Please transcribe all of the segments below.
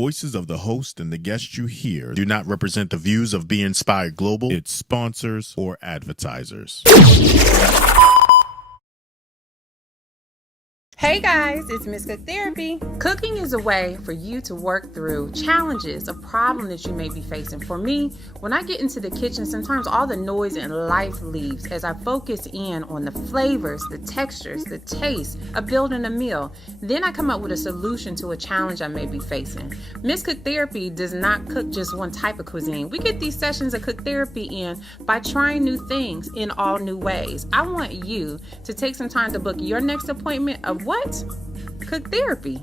voices of the host and the guests you hear do not represent the views of Be Inspired Global, its sponsors, or advertisers. Hey guys, it's Miss Cook Therapy. Cooking is a way for you to work through challenges, a problem that you may be facing. For me, when I get into the kitchen, sometimes all the noise and life leaves as I focus in on the flavors, the textures, the taste of building a meal. Then I come up with a solution to a challenge I may be facing. Miss Cook Therapy does not cook just one type of cuisine. We get these sessions of cook therapy in by trying new things in all new ways. I want you to take some time to book your next appointment of what? Cook therapy.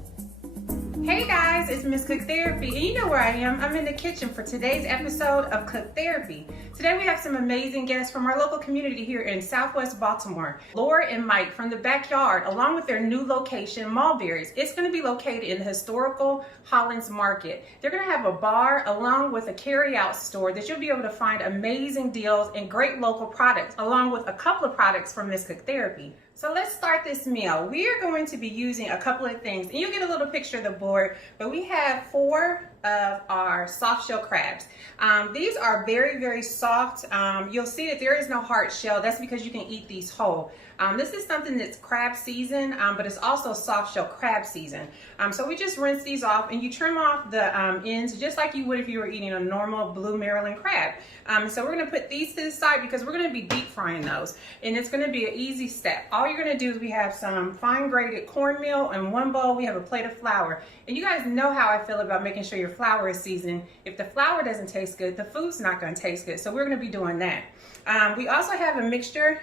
Hey guys, it's Miss Cook Therapy, and you know where I am. I'm in the kitchen for today's episode of Cook Therapy. Today we have some amazing guests from our local community here in Southwest Baltimore. Laura and Mike from the backyard, along with their new location, Mulberries. It's going to be located in the Historical Hollins Market. They're going to have a bar along with a carry-out store that you'll be able to find amazing deals and great local products, along with a couple of products from Miss Cook Therapy. So let's start this meal. We are going to be using a couple of things, and you'll get a little picture of the board, but we have 4 of our soft shell crabs. These are very, very soft. You'll see that there is no hard shell. That's because you can eat these whole. This is something that's crab season, but it's also soft shell crab season. So we just rinse these off, and you trim off the ends just like you would if you were eating a normal blue Maryland crab. So we're gonna put these to the side because we're gonna be deep frying those, and it's gonna be an easy step. All you're gonna do is we have some fine grated cornmeal in one bowl. We have a plate of flour, and you guys know how I feel about making sure your flour is seasoned. If the flour doesn't taste good, the food's not gonna taste good. So we're gonna be doing that. We also have a mixture.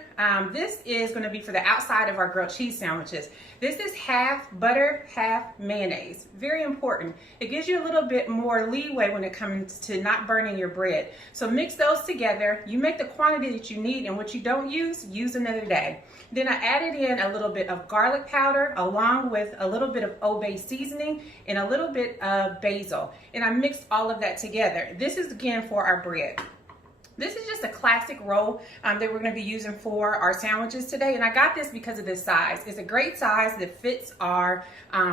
This is going to be for the outside of our grilled cheese sandwiches. This is half butter, half mayonnaise. Very important. It gives you a little bit more leeway when it comes to not burning your bread. So mix those together. You make the quantity that you need, and what you don't use another day. Then I added in a little bit of garlic powder along with a little bit of Old Bay seasoning and a little bit of basil. And I mixed all of that together. This is again for our bread. This is just a classic roll that we're going to be using for our sandwiches today. And I got this because of this size. It's a great size that fits our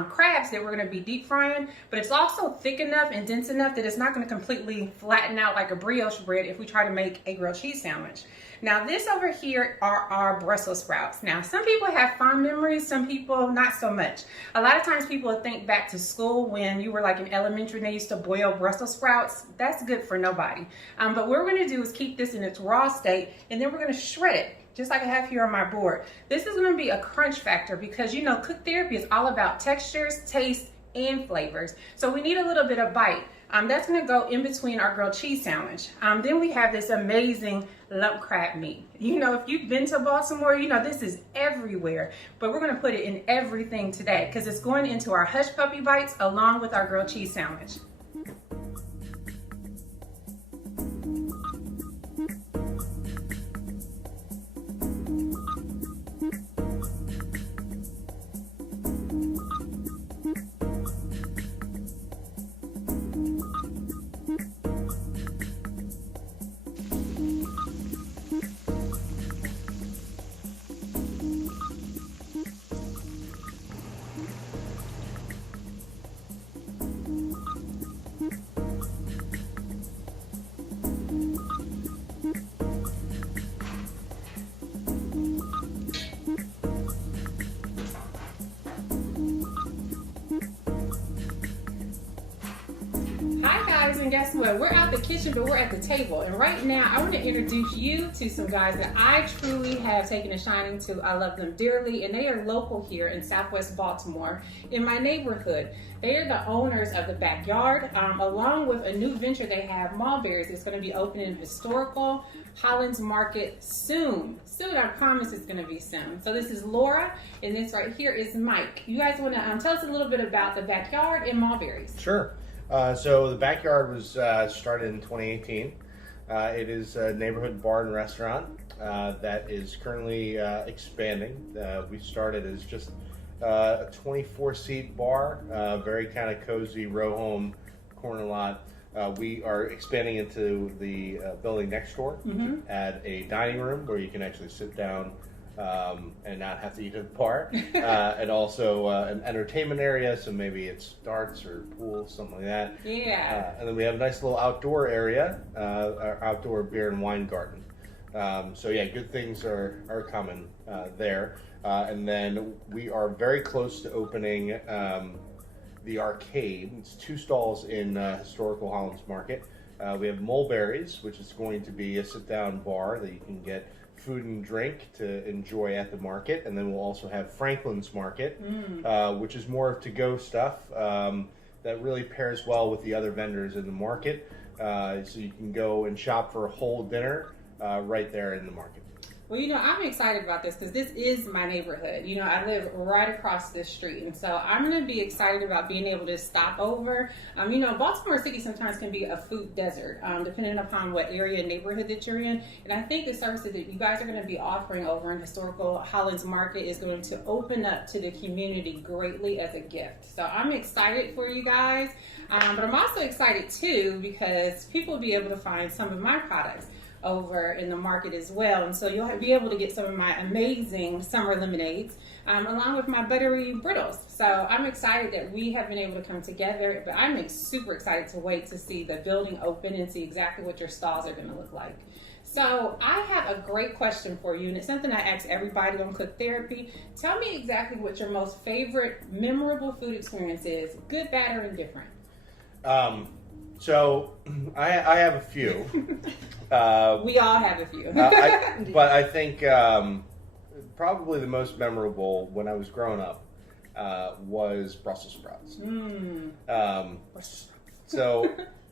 crabs that we're going to be deep frying, but it's also thick enough and dense enough that it's not going to completely flatten out like a brioche bread if we try to make a grilled cheese sandwich. Now this over here are our Brussels sprouts. Now some people have fond memories, some people not so much. A lot of times people think back to school when you were like in elementary and they used to boil Brussels sprouts. That's good for nobody. But what we're going to do is keep this in its raw state, and then we're going to shred it just like I have here on my board. This is going to be a crunch factor because you know cook therapy is all about textures, taste, and flavors. So we need a little bit of bite. That's going to go in between our grilled cheese sandwich. Then we have this amazing lump crab meat. You know, if you've been to Baltimore, you know this is everywhere, but we're going to put it in everything today because it's going into our hush puppy bites along with our grilled cheese sandwich. And guess what? We're out the kitchen, but we're at the table. And right now, I want to introduce you to some guys that I truly have taken a shining to. I love them dearly, and they are local here in Southwest Baltimore in my neighborhood. They are the owners of the backyard, along with a new venture they have, Mulberries. It's going to be opening in Historical Hollins Market soon. Soon, I promise it's going to be soon. So this is Laura, and this right here is Mike. You guys want to tell us a little bit about the backyard and Mulberries? Sure. So the backyard was started in 2018. It is a neighborhood bar and restaurant that is currently expanding. We started as just a 24-seat bar, very kind of cozy row home corner lot. We are expanding into the building next door to add a dining room where you can actually sit down and not have to eat at the bar. And also an entertainment area, so maybe it's darts or pool, something like that. Yeah. And then we have a nice little outdoor area, our outdoor beer and wine garden. So yeah, good things are coming there. And then we are very close to opening the arcade. It's 2 stalls in Historical Hollins Market. We have Mulberries, which is going to be a sit-down bar that you can get food and drink to enjoy at the market. And then we'll also have Franklin's Market, which is more of to-go stuff that really pairs well with the other vendors in the market. So you can go and shop for a whole dinner right there in the market. Well, I'm excited about this because this is my neighborhood. I live right across the street. And so I'm going to be excited about being able to stop over. Baltimore City sometimes can be a food desert, depending upon what area and neighborhood that you're in. And I think the services that you guys are going to be offering over in Historical Hollins Market is going to open up to the community greatly as a gift. So I'm excited for you guys. But I'm also excited, too, because people will be able to find some of my products over in the market as well, and so you'll be able to get some of my amazing summer lemonades along with my buttery brittles. So I'm excited that we have been able to come together, but I'm super excited to wait to see the building open and see exactly what your stalls are going to look like. So I have a great question for you, and it's something I ask everybody on Cook Therapy. Tell me exactly what your most favorite memorable food experience is, good, bad, or indifferent. So I have a few. We all have a few. But I think probably the most memorable when I was growing up was Brussels sprouts. So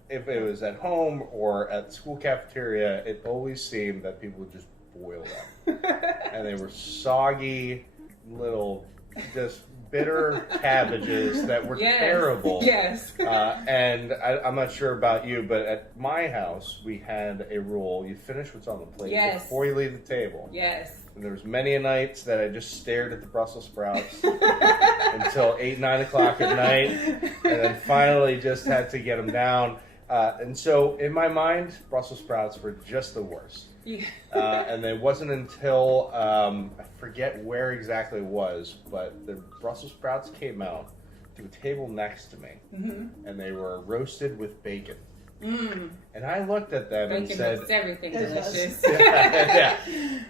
if it was at home or at the school cafeteria, it always seemed that people would just boil up. And they were soggy, little, just bitter cabbages that were terrible. Yes. And I'm not sure about you, but at my house, we had a rule. You finish what's on the plate before you leave the table. Yes. And there was many a nights that I just stared at the Brussels sprouts until 8, 9 o'clock at night, and then finally just had to get them down. And so in my mind, Brussels sprouts were just the worst. Yeah. And it wasn't until, I forget where exactly it was, but the Brussels sprouts came out to a table next to me, and they were roasted with bacon. And I looked at them and said, makes everything delicious. Yeah.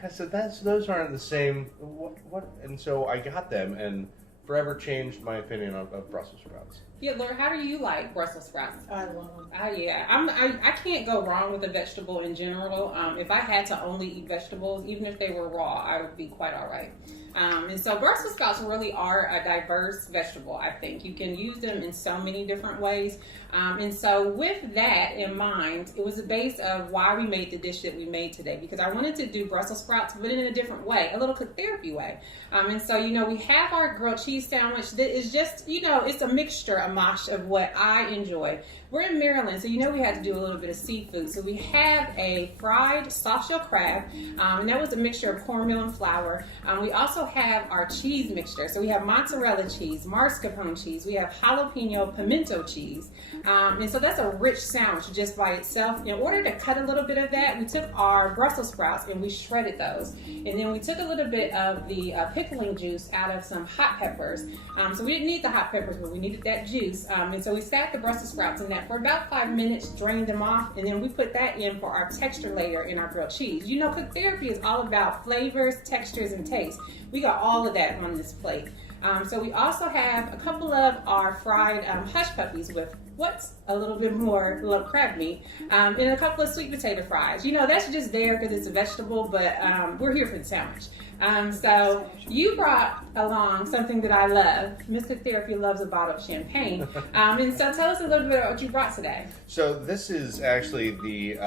I said, those aren't the same. What? And so I got them and forever changed my opinion of Brussels sprouts. Yeah, Laura, how do you like Brussels sprouts? I love them. Yeah, I can't go wrong with a vegetable in general. If I had to only eat vegetables, even if they were raw, I would be quite all right. And so Brussels sprouts really are a diverse vegetable, I think. You can use them in so many different ways. And so with that in mind, it was the base of why we made the dish that we made today, because I wanted to do Brussels sprouts, but in a different way, a little Cook Therapy way. And so, we have our grilled cheese sandwich that is just, it's a mixture, a mash of what I enjoy. We're in Maryland, so we had to do a little bit of seafood. So we have a fried soft-shell crab, and that was a mixture of cornmeal and flour. We also have our cheese mixture. So we have mozzarella cheese, mascarpone cheese, we have jalapeno pimento cheese. And so that's a rich sandwich just by itself. In order to cut a little bit of that, we took our Brussels sprouts and we shredded those. And then we took a little bit of the pickling juice out of some hot peppers. So we didn't need the hot peppers, but we needed that juice. And so we sat the Brussels sprouts in that for about 5 minutes, drained them off, and then we put that in for our texture layer in our grilled cheese. Cook Therapy is all about flavors, textures, and taste. We got all of that on this plate. So we also have a couple of our fried hush puppies with what's a little bit more crab meat, and a couple of sweet potato fries. That's just there because it's a vegetable, but we're here for the sandwich. So you brought along something that I love. Miss Cook Therapy loves a bottle of champagne. And so tell us a little bit about what you brought today. So this is actually the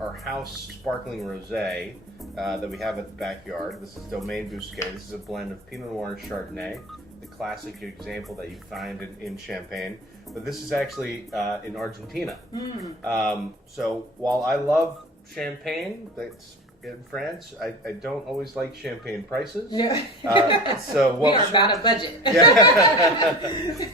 our house sparkling rosé that we have at the backyard. This is Domaine Bousquet. This is a blend of Pinot Noir and Chardonnay, the classic example that you find in Champagne. But this is actually in Argentina. So while I love champagne, that's in France, I don't always like champagne prices. Yeah. So we are about a budget. Yeah.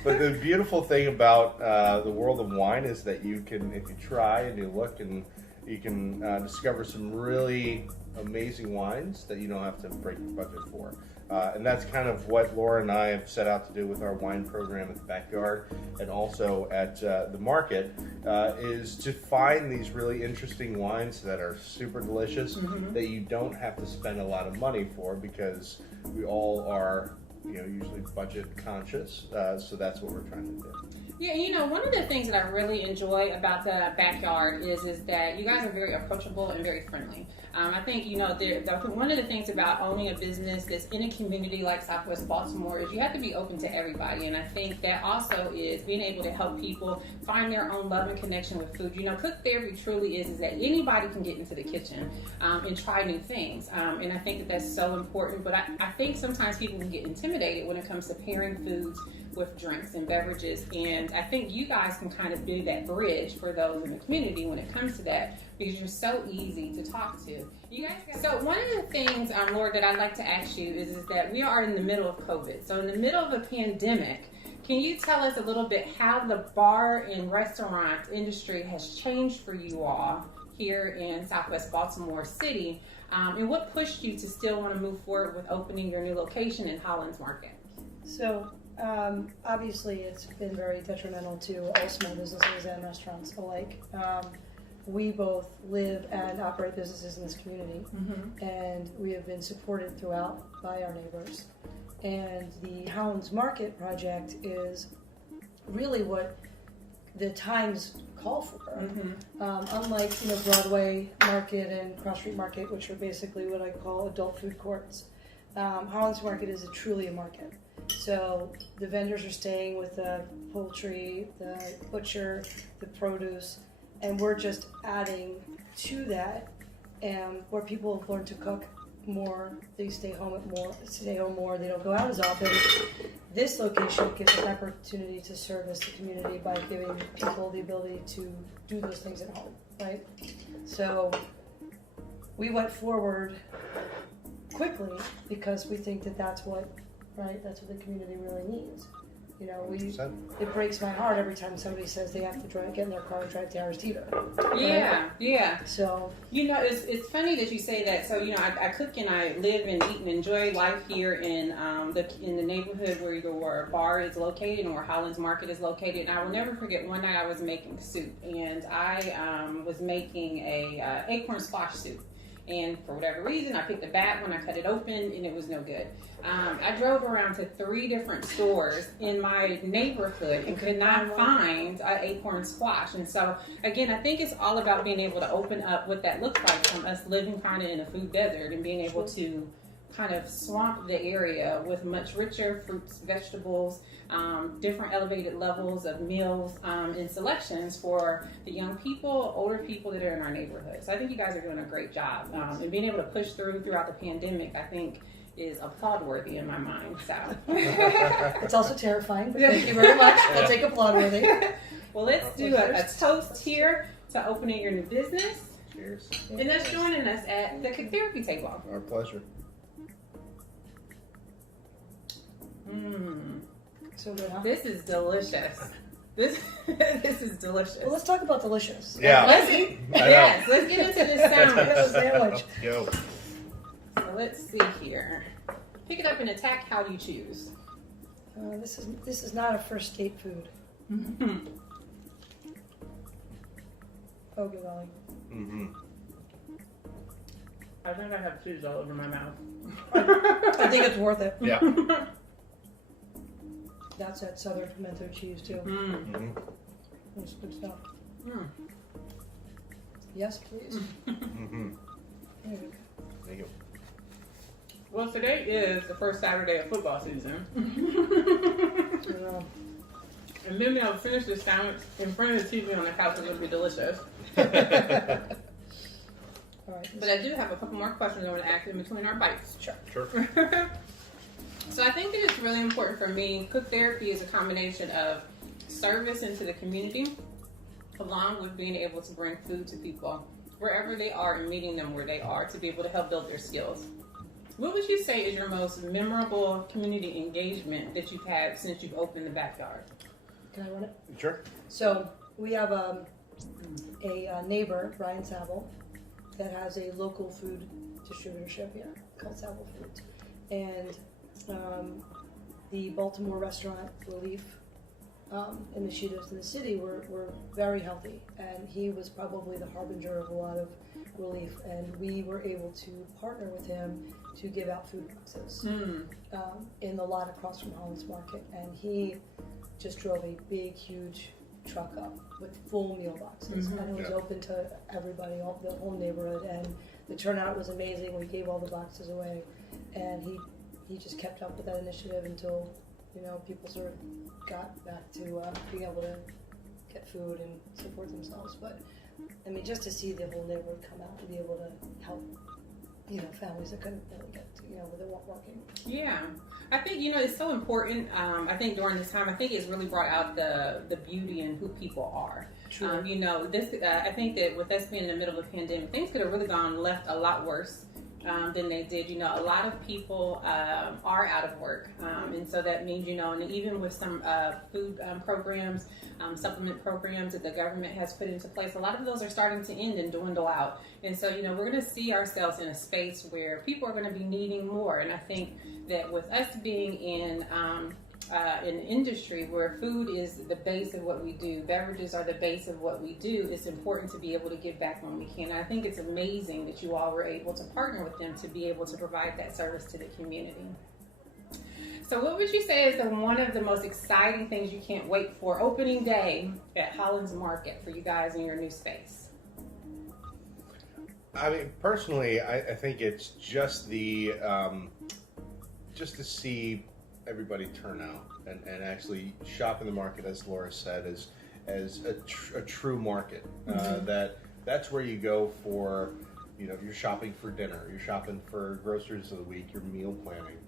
But the beautiful thing about the world of wine is that you can, if you try and you look and You can discover some really amazing wines that you don't have to break your budget for. And that's kind of what Laura and I have set out to do with our wine program at the Backyard and also at the market, is to find these really interesting wines that are super delicious, that you don't have to spend a lot of money for, because we all are, usually budget conscious. So that's what we're trying to do. Yeah, one of the things that I really enjoy about the Backyard is that you guys are very approachable and very friendly. I think, one of the things about owning a business that's in a community like Southwest Baltimore is you have to be open to everybody. And I think that also is being able to help people find their own love and connection with food. Cook therapy truly is that anybody can get into the kitchen and try new things. And I think that that's so important. But I think sometimes people can get intimidated when it comes to pairing foods with drinks and beverages, and I think you guys can kind of be that bridge for those in the community when it comes to that, because you're so easy to talk to. So one of the things, Laura, that I'd like to ask you is that we are in the middle of COVID. So in the middle of a pandemic, can you tell us a little bit how the bar and restaurant industry has changed for you all here in Southwest Baltimore City, and what pushed you to still want to move forward with opening your new location in Hollins Market? So obviously it's been very detrimental to all small businesses and restaurants alike. We both live and operate businesses in this community, and we have been supported throughout by our neighbors. And the Hollins Market project is really what the times call for. Unlike Broadway Market and Cross Street Market, which are basically what I call adult food courts, Hollins Market is truly a market. So the vendors are staying with the poultry, the butcher, the produce, and we're just adding to that, where people have learned to cook more, they stay home more, they don't go out as often. This location gives an opportunity to service the community by giving people the ability to do those things at home, right? So we went forward quickly because we think that that's what the community really needs. It breaks my heart every time somebody says they have to get in their car and drive to Aristida. Yeah. So it's funny that you say that. So I cook and I live and eat and enjoy life here in the neighborhood where your bar is located and where Hollins Market is located. And I will never forget one night I was making soup, and I was making a acorn squash soup. And for whatever reason, I picked a bat when I cut it open, and it was no good. I drove around to 3 different stores in my neighborhood and could not find an acorn squash. And so, again, I think it's all about being able to open up what that looks like from us living kind of in a food desert and being able to kind of swamp the area with much richer fruits, vegetables, different elevated levels of meals and selections for the young people, older people that are in our neighborhood. So I think you guys are doing a great job. And being able to push throughout the pandemic, I think, is applaud worthy in my mind. So it's also terrifying, but thank you very much. I'll take applaud worthy. Well, let's do a toast here to opening your new business. Cheers. And that's joining us at the Cook Therapy table. Our pleasure. So good, huh? This is delicious. This is delicious. Well, let's talk about delicious. Yeah. Let's get into this sandwich. Sandwich. Let's go. So let's see here. Pick it up and attack how you choose. This is not a first date food. Oh, good golly. I think I have cheese all over my mouth. I think it's worth it. Yeah. That's that southern pimento cheese too. That's good stuff. Yes, please. There you go. Thank you. Well, today is the first Saturday of football season. And maybe I'll finish this sandwich in front of the TV on the couch, and it'll be delicious. All right. But I do have a couple more questions I want to ask in between our bites. Sure. So I think that it's really important for me. Cook Therapy is a combination of service into the community, along with being able to bring food to people wherever they are and meeting them where they are to be able to help build their skills. What would you say is your most memorable community engagement that you've had since you've opened the Backyard? Can I run it? Sure. So we have a neighbor, Brian Saville, that has a local food distributorship here called Saville Foods. And the Baltimore restaurant relief initiatives in the city were very healthy. And he was probably the harbinger of a lot of relief. And we were able to partner with him to give out food boxes in the lot across from Hollins Market. And he just drove a big, huge truck up with full meal boxes, and it was open to everybody, the whole neighborhood, and the turnout was amazing. We gave all the boxes away, and he just kept up with that initiative until, you know, people sort of got back to being able to get food and support themselves. But I mean, just to see the whole neighborhood come out and be able to help, you know, families that couldn't really get to, you know, where they weren't working. Yeah, I think, you know, it's so important. I think during this time, I think it's really brought out the beauty in who people are. True. You know, this I think that with us being in the middle of a pandemic, things could have really gone left a lot worse than they did. You know, a lot of people are out of work, and so that means, you know, and even with some food programs, supplement programs that the government has put into place, a lot of those are starting to end and dwindle out. And so, you know, we're going to see ourselves in a space where people are going to be needing more. And I think that with us being in an industry where food is the base of what we do, beverages are the base of what we do, it's important to be able to give back when we can. And I think it's amazing that you all were able to partner with them to be able to provide that service to the community. So what would you say is one of the most exciting things you can't wait for opening day at Hollins Market for you guys in your new space? I mean, personally, I think it's just the just to see everybody turn out and actually shop in the market, as Laura said, as a true market. That's where you go for, you know, you're shopping for dinner, you're shopping for groceries of the week, your meal planning,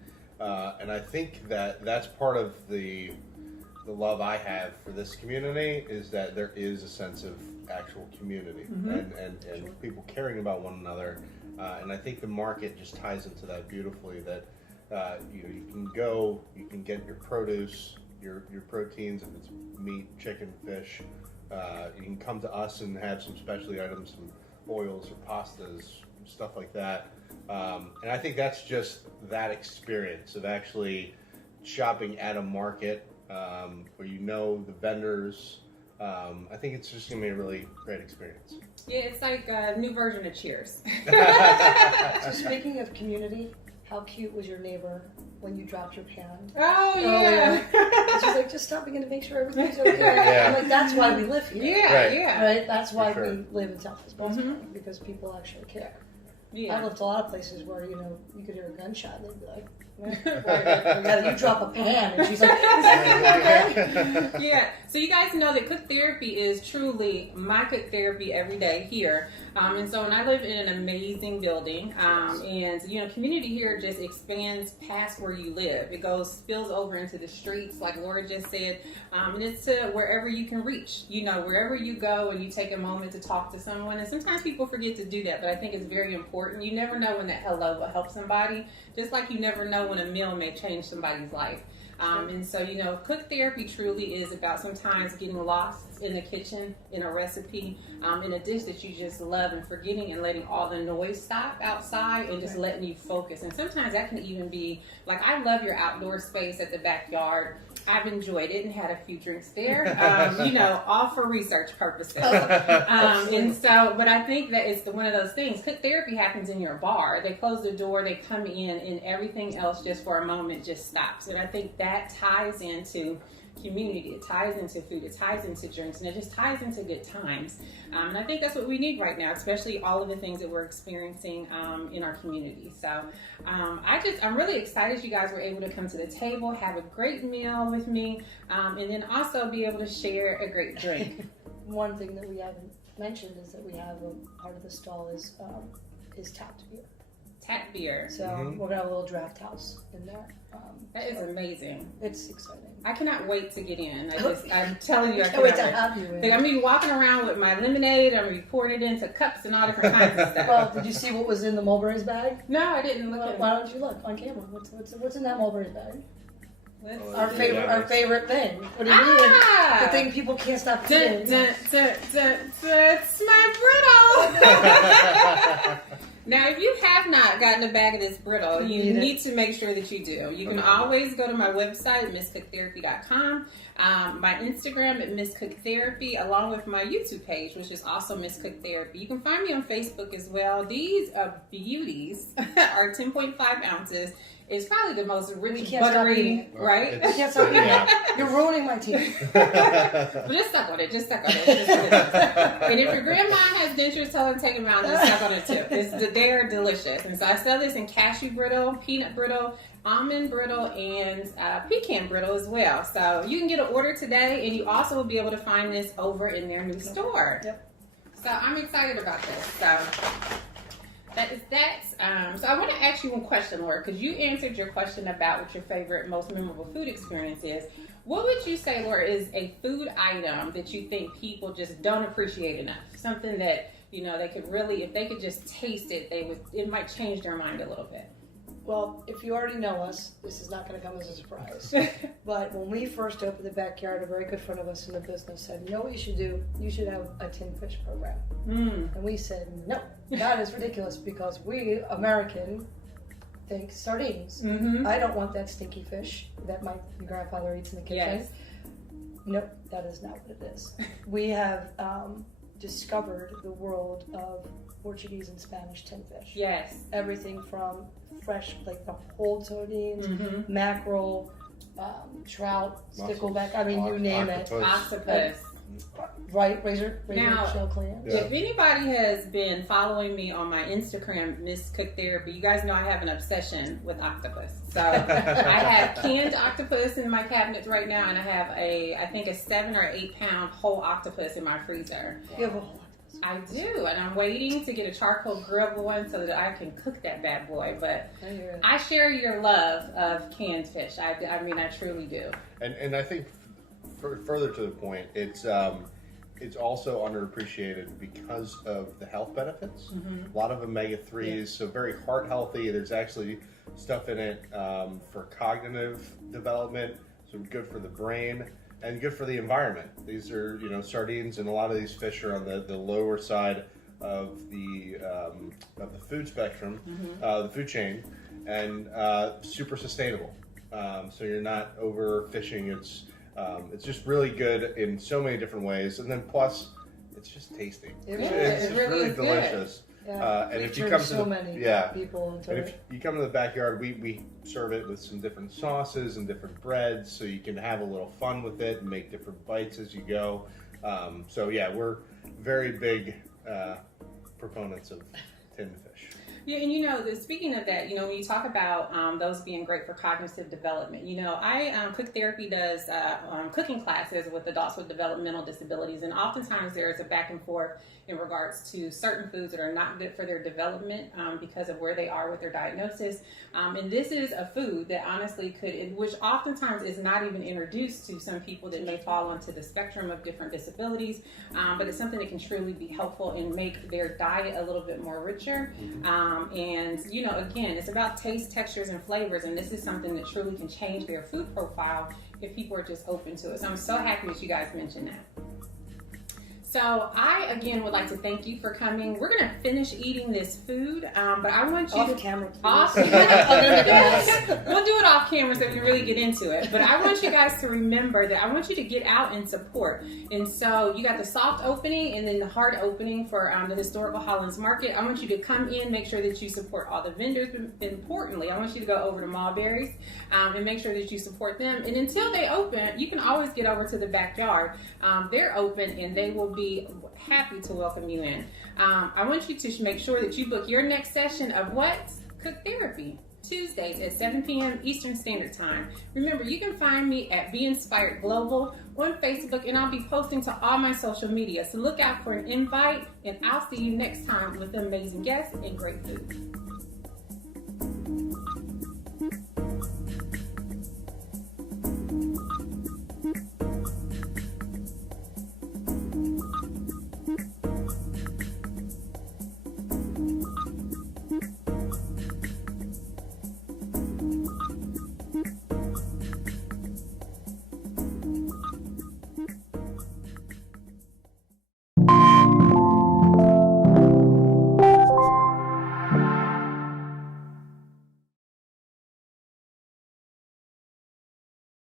and I think that's part of the love I have for this community, is that there is a sense of actual community and people caring about one another, and I think the market just ties into that beautifully. That you know, you can go, you can get your produce, your proteins, if it's meat, chicken, fish. You can come to us and have some specialty items, some oils or pastas, stuff like that. And I think that's just that experience of actually shopping at a market where you know the vendors. I think it's just going to be a really great experience. Yeah, it's like a new version of Cheers. So speaking of community, how cute was your neighbor when you dropped your pan? Oh, yeah. She's like, just stopping in to make sure everything's okay. Yeah. I'm like, that's why we live here. Yeah, Right. yeah. Right? That's why For sure. we live in Southwest Baltimore, because people actually care. Yeah. I lived a lot of places where, you know, you could hear a gunshot and they'd be like, you drop a pan, and she's like, is everything okay? Yeah, so you guys know that cook therapy is truly my cook therapy every day here. And so, and I live in an amazing building, and you know, community here just expands past where you live. It spills over into the streets, like Laura just said, and it's to wherever you can reach. You know, wherever you go and you take a moment to talk to someone, and sometimes people forget to do that, but I think it's very important. You never know when that hello will help somebody, just like you never know when a meal may change somebody's life. And so, you know, cook therapy truly is about sometimes getting lost in the kitchen, in a recipe, in a dish that you just love, and forgetting and letting all the noise stop outside and just letting you focus. And sometimes that can even be, like, I love your outdoor space at the backyard. I've enjoyed it and had a few drinks there, you know, all for research purposes. And so, but I think that it's one of those things. Cook therapy happens in your bar. They close the door, they come in, and everything else just for a moment just stops. And I think that ties into community, it ties into food, it ties into drinks, and it just ties into good times. And I think that's what we need right now, especially all of the things that we're experiencing in our community. So I'm really excited you guys were able to come to the table, have a great meal with me, and then also be able to share a great drink. One thing that we haven't mentioned is that we have a part of the stall is tapped beer. Tap beer. So we're gonna have a little draft house in there. That is amazing. It's exciting. I cannot wait to get in. I'm telling you, I can't wait cannot to have you in. I'm gonna be walking around with my lemonade. I'm gonna be pouring it into cups and all different kinds of stuff. Well, did you see what was in the Mulberry's bag? No, I didn't look Well, at it. why don't you look on camera? What's in that Mulberry's bag? Our favorite thing. What do you mean? The thing people can't stop eating. It's my brittle. Now, if you have not gotten a bag of this brittle, you need to make sure that you do. You can always go to my website, MissCookTherapy.com, my Instagram at Miss Cook Therapy, along with my YouTube page, which is also Miss Cook Therapy. You can find me on Facebook as well. These beauties are 10.5 ounces. It's probably the most rich, buttery, right? I can't stop eating it. You're ruining my teeth. But just suck on it. Just suck on it. And if your grandma has dentures, tell her to take them out and just suck on it too. They're delicious. And so I sell this in cashew brittle, peanut brittle, almond brittle, and pecan brittle as well. So you can get an order today, and you also will be able to find this over in their new store. Yep. So I'm excited about this. So that is that. So I want to ask you one question, Laura, because you answered your question about what your favorite, most memorable food experience is. What would you say, Laura, is a food item that you think people just don't appreciate enough? Something that, you know, they could really, if they could just taste it, it might change their mind a little bit. Well, if you already know us, this is not going to come as a surprise. But when we first opened the backyard, a very good friend of us in the business said, you know what you should do? You should have a tin fish program. And we said, no, that is ridiculous because we, American, think sardines. I don't want that stinky fish that my grandfather eats in the kitchen. Yes. Nope, that is not what it is. We have discovered the world of Portuguese and Spanish tin fish. Yes. Everything from fresh, like the whole sardines, mackerel, trout, stickleback, I mean, you name it. Octopus. Right, razor Now, shell clam. Yeah. If anybody has been following me on my Instagram, Miss Cook Therapy, you guys know I have an obsession with octopus. So I have canned octopus in my cabinets right now, and I have I think a 7 or 8 pound whole octopus in my freezer. You have a whole I do, and I'm waiting to get a charcoal grill going so that I can cook that bad boy. But I share your love of canned fish. I mean, I truly do. And I think further to the point, it's also underappreciated because of the health benefits. A lot of omega-3s, so very heart healthy. There's actually stuff in it for cognitive development, so good for the brain. And good for the environment. These are, sardines, and a lot of these fish are on the lower side of the food spectrum, the food chain, and super sustainable. So you're not overfishing. It's just really good in so many different ways, and then plus, it's just tasty. It's really delicious. Yeah. And if you come so many people into and if you come to the backyard, we serve it with some different sauces and different breads, so you can have a little fun with it and make different bites as you go. So yeah, we're very big proponents of tinned fish. Yeah, and speaking of that, when you talk about those being great for cognitive development, Cook Therapy does cooking classes with adults with developmental disabilities, and oftentimes there is a back and forth in regards to certain foods that are not good for their development because of where they are with their diagnosis. And this is a food that honestly which oftentimes is not even introduced to some people that may fall onto the spectrum of different disabilities, but it's something that can truly be helpful and make their diet a little bit more richer. And again, it's about taste, textures, and flavors, and this is something that truly can change their food profile if people are just open to it. So I'm so happy that you guys mentioned that. So I, again, would like to thank you for coming. We're going to finish eating this food, but I want you off camera, please. Off We'll do it off camera so we can really get into it. But I want you guys to remember that I want you to get out and support. And so you got the soft opening and then the hard opening for the Historical Hollins Market. I want you to come in, make sure that you support all the vendors. But importantly, I want you to go over to Mulberry's and make sure that you support them. And until they open, you can always get over to the backyard. They're open and they will be happy to welcome you in. I want you to make sure that you book your next session of Cook Therapy, Tuesdays at 7 p.m. Eastern Standard Time. Remember, you can find me at Be Inspired Global on Facebook, and I'll be posting to all my social media. So look out for an invite, and I'll see you next time with amazing guests and great food.